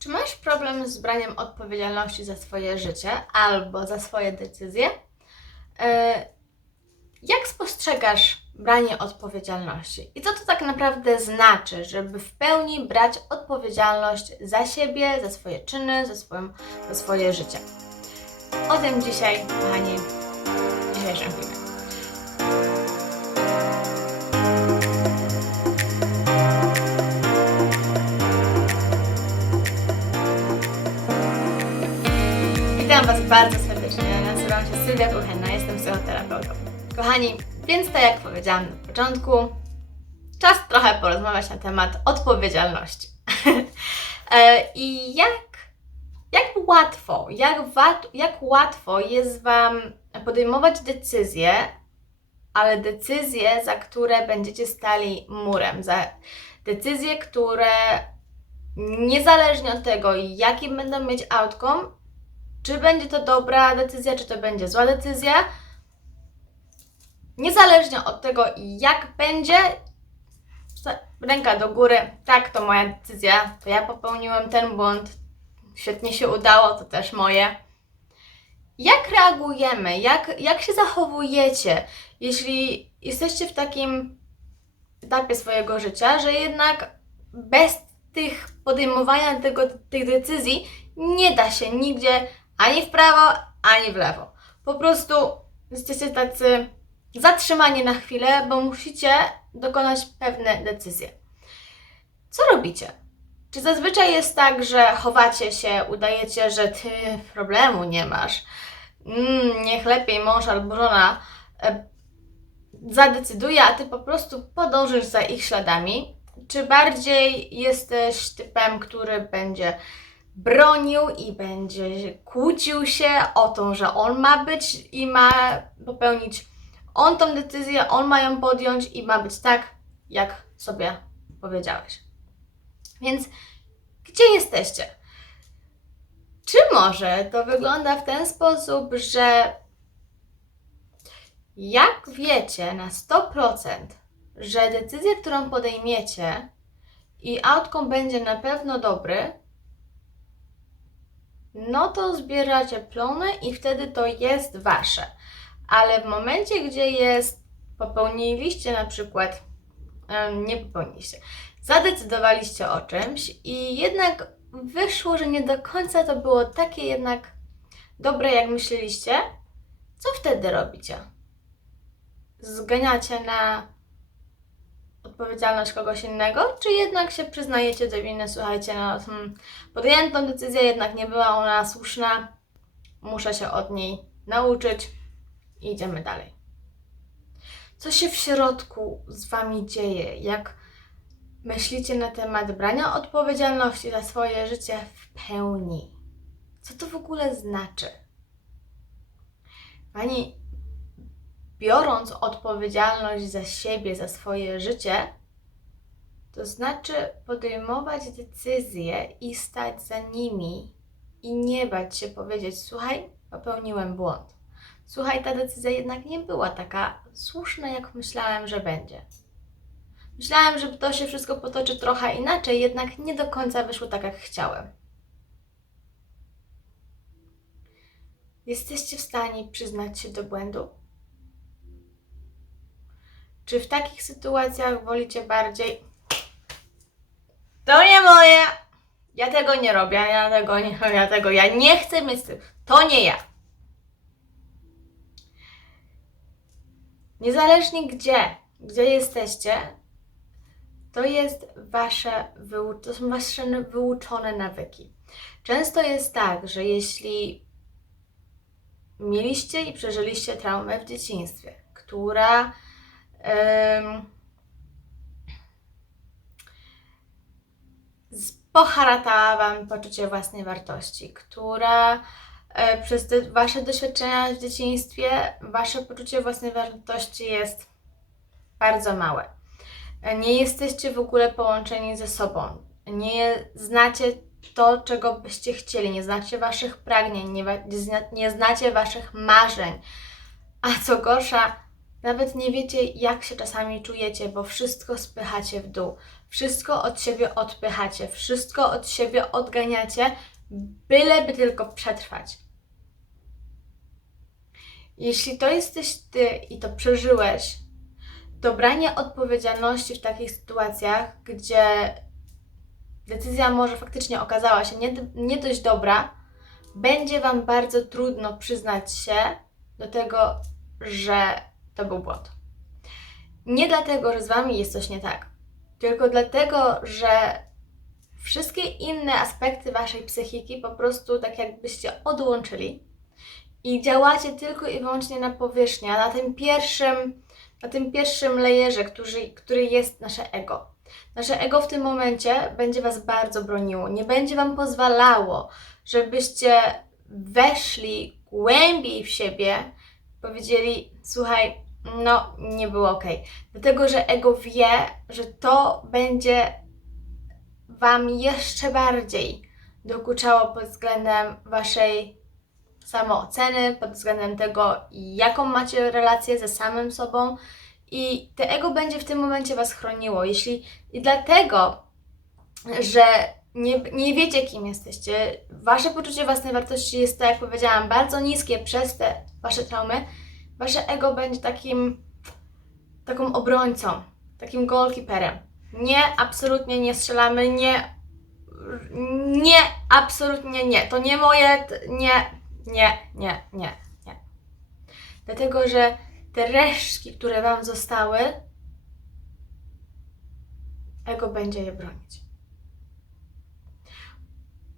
Czy masz problem z braniem odpowiedzialności za swoje życie albo za swoje decyzje? E, Jak spostrzegasz branie odpowiedzialności? I co to tak naprawdę znaczy, żeby w pełni brać odpowiedzialność za siebie, za swoje czyny, za, swoją, za swoje życie? O tym dzisiaj, kochani, dzisiejszym filmie. Was bardzo serdecznie. Nazywam się Sylwia Kuchenna, jestem psychoterapeutą. Kochani, więc tak jak powiedziałam na początku, czas trochę porozmawiać na temat odpowiedzialności. E, I jak, jak łatwo, jak, wat, jak łatwo jest Wam podejmować decyzje, ale decyzje, za które będziecie stali murem, za decyzje, które niezależnie od tego, jaki będą mieć outcome, czy będzie to dobra decyzja, czy to będzie zła decyzja. Niezależnie od tego, jak będzie, ręka do góry, tak, to moja decyzja, to ja popełniłem ten błąd, świetnie się udało, to też moje. Jak reagujemy, jak, jak się zachowujecie, jeśli jesteście w takim etapie swojego życia, że jednak bez tych podejmowania tego, tych decyzji nie da się nigdzie ani w prawo, ani w lewo. Po prostu jesteście tacy zatrzymani na chwilę, bo musicie dokonać pewne decyzje. Co robicie? Czy zazwyczaj jest tak, że chowacie się, udajecie, że ty problemu nie masz? Mm, niech lepiej mąż albo żona e, zadecyduje, a ty po prostu podążysz za ich śladami? Czy bardziej jesteś typem, który będzie bronił i będzie kłócił się o to, że on ma być i ma popełnić on tą decyzję, on ma ją podjąć i ma być tak, jak sobie powiedziałeś. Więc gdzie jesteście? Czy może to wygląda w ten sposób, że jak wiecie na 100%, że decyzja, którą podejmiecie i outcome będzie na pewno dobry, no to zbieracie plony i wtedy to jest wasze. Ale w momencie, gdzie jest, popełniliście na przykład, nie popełniliście, zadecydowaliście o czymś i jednak wyszło, że nie do końca to było takie jednak dobre, jak myśleliście, co wtedy robicie? Zganiacie na odpowiedzialność kogoś innego, czy jednak się przyznajecie do winy, słuchajcie, no hmm, podjęłam tą decyzję, jednak nie była ona słuszna, muszę się od niej nauczyć i idziemy dalej. Co się w środku z Wami dzieje? Jak myślicie na temat brania odpowiedzialności za swoje życie w pełni? Co to w ogóle znaczy? Pani, biorąc odpowiedzialność za siebie, za swoje życie, to znaczy podejmować decyzje i stać za nimi i nie bać się powiedzieć: Słuchaj, popełniłem błąd. Słuchaj, ta decyzja jednak nie była taka słuszna, jak myślałem, że będzie. Myślałem, że to się wszystko potoczy trochę inaczej, jednak nie do końca wyszło tak, jak chciałem. Jesteście w stanie przyznać się do błędu? Czy w takich sytuacjach wolicie bardziej to nie moje, ja tego nie robię, ja tego nie ja tego, ja nie chcę mieć to nie ja. Niezależnie gdzie, gdzie jesteście, to jest wasze, to są wasze wyuczone nawyki. Często jest tak, że jeśli mieliście i przeżyliście traumę w dzieciństwie, która poharatała Wam poczucie własnej wartości, która e, przez te Wasze doświadczenia w dzieciństwie, Wasze poczucie własnej wartości jest bardzo małe. Nie jesteście w ogóle połączeni ze sobą. Nie znacie to, czego byście chcieli, nie znacie Waszych pragnień, nie, nie znacie Waszych marzeń. A co gorsza, nawet nie wiecie, jak się czasami czujecie, bo wszystko spychacie w dół Wszystko od siebie odpychacie, wszystko od siebie odganiacie, byleby tylko przetrwać. Jeśli to jesteś ty i to przeżyłeś, to branie odpowiedzialności w takich sytuacjach, gdzie decyzja może faktycznie okazała się nie, nie dość dobra, będzie Wam bardzo trudno przyznać się do tego, że to był błąd. Nie dlatego, że z Wami jest coś nie tak, tylko dlatego, że wszystkie inne aspekty Waszej psychiki po prostu tak jakbyście odłączyli i działacie tylko i wyłącznie na powierzchni, na tym pierwszym, na tym pierwszym layerze, który, który jest nasze ego. Nasze ego w tym momencie będzie Was bardzo broniło, nie będzie Wam pozwalało, żebyście weszli głębiej w siebie, powiedzieli: Słuchaj, no nie było ok. Dlatego, że ego wie, że to będzie Wam jeszcze bardziej dokuczało pod względem Waszej samooceny, pod względem tego, jaką macie relację ze samym sobą. I te ego będzie w tym momencie Was chroniło. Jeśli i dlatego, że nie, nie wiecie, kim jesteście, Wasze poczucie własnej wartości jest, tak jak powiedziałam, bardzo niskie przez te Wasze traumy, Wasze ego będzie takim, taką obrońcą, takim goalkeeperem. Nie, absolutnie nie strzelamy, nie, nie, absolutnie nie. To nie moje, nie, nie, nie, nie, nie. Dlatego, że te resztki, które Wam zostały, ego będzie je bronić.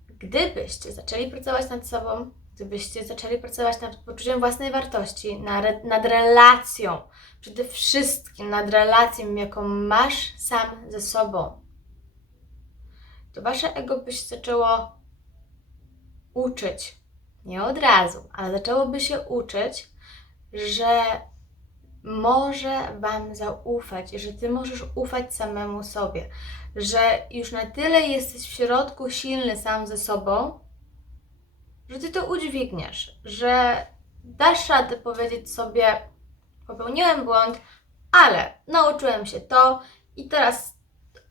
Gdybyście zaczęli pracować nad sobą, gdybyście zaczęli pracować nad poczuciem własnej wartości, nad, relacją, przede wszystkim nad relacją, jaką masz sam ze sobą, to wasze ego by się zaczęło uczyć, nie od razu, ale zaczęłoby się uczyć, że może Wam zaufać że Ty możesz ufać samemu sobie, że już na tyle jesteś w środku silny sam ze sobą, że Ty to udźwigniesz, że dasz radę powiedzieć sobie, popełniłem błąd, ale nauczyłem się to i teraz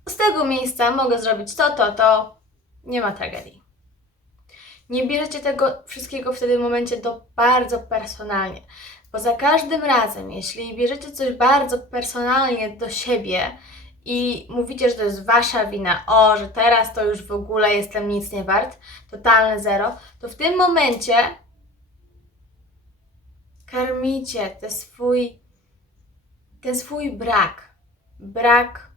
z tego miejsca mogę zrobić to, to, to, nie ma tragedii. Nie bierzecie tego wszystkiego w tym momencie do bardzo personalnie. Bo za każdym razem, jeśli bierzecie coś bardzo personalnie do siebie i mówicie, że to jest wasza wina, o, że teraz to już w ogóle jestem nic nie wart, totalne zero, to w tym momencie karmicie ten swój, ten swój brak, brak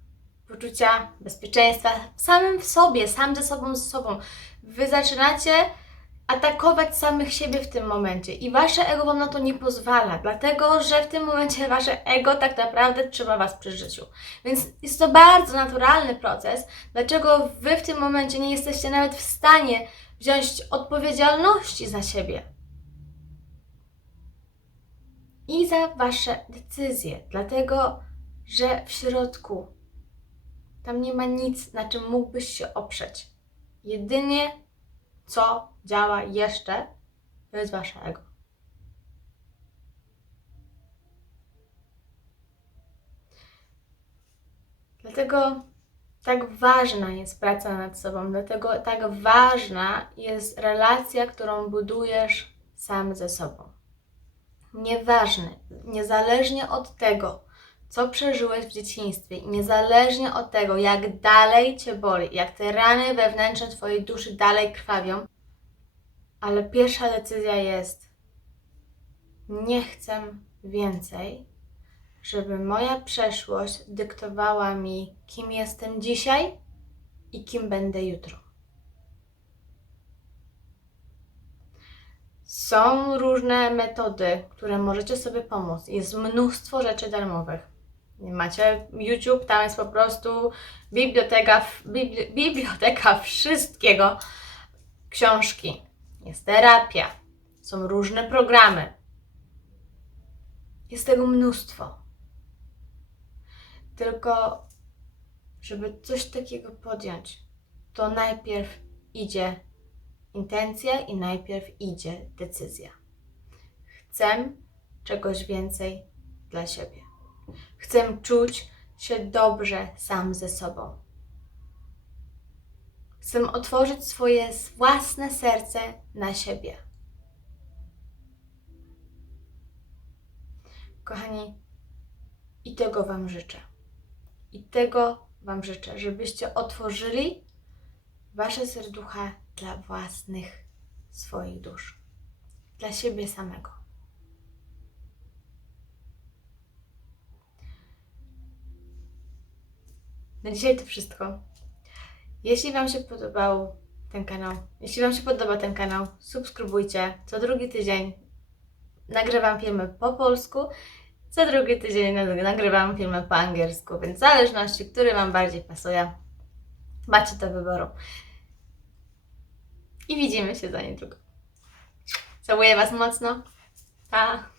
poczucia bezpieczeństwa samym w sobie, sam ze sobą, ze sobą. Wy zaczynacie atakować samych siebie w tym momencie i wasze ego wam na to nie pozwala, dlatego że w tym momencie wasze ego tak naprawdę trzyma was przy życiu. Więc jest to bardzo naturalny proces, dlaczego wy w tym momencie nie jesteście nawet w stanie wziąć odpowiedzialności za siebie i za wasze decyzje, dlatego że w środku tam nie ma nic, na czym mógłbyś się oprzeć. Jedynie co działa jeszcze, to jest wasze ego. Dlatego tak ważna jest praca nad sobą, dlatego tak ważna jest relacja, którą budujesz sam ze sobą. Nieważne, niezależnie od tego, co przeżyłeś w dzieciństwie niezależnie od tego, jak dalej Cię boli, jak te rany wewnętrzne Twojej duszy dalej krwawią, ale pierwsza decyzja jest: nie chcę więcej, żeby moja przeszłość dyktowała mi, kim jestem dzisiaj i kim będę jutro. Są różne metody, które możecie sobie pomóc. Jest mnóstwo rzeczy darmowych. Macie YouTube, tam jest po prostu biblioteka, biblioteka wszystkiego. Książki, jest terapia, są różne programy. Jest tego mnóstwo. Tylko, żeby coś takiego podjąć, to najpierw idzie intencja i najpierw idzie decyzja. Chcę czegoś więcej dla siebie. Chcę czuć się dobrze sam ze sobą. Chcę otworzyć swoje własne serce na siebie. Kochani, i tego Wam życzę. I tego Wam życzę, żebyście otworzyli Wasze serducha dla własnych swoich dusz, dla siebie samego. Na dzisiaj to wszystko. Jeśli Wam się podobał ten kanał, jeśli Wam się podoba ten kanał, subskrybujcie. Co drugi tydzień nagrywam filmy po polsku, co drugi tydzień nag- nagrywam filmy po angielsku, więc w zależności, który Wam bardziej pasuje, macie do wyboru. I widzimy się za niedługo. Całuję Was mocno. Pa!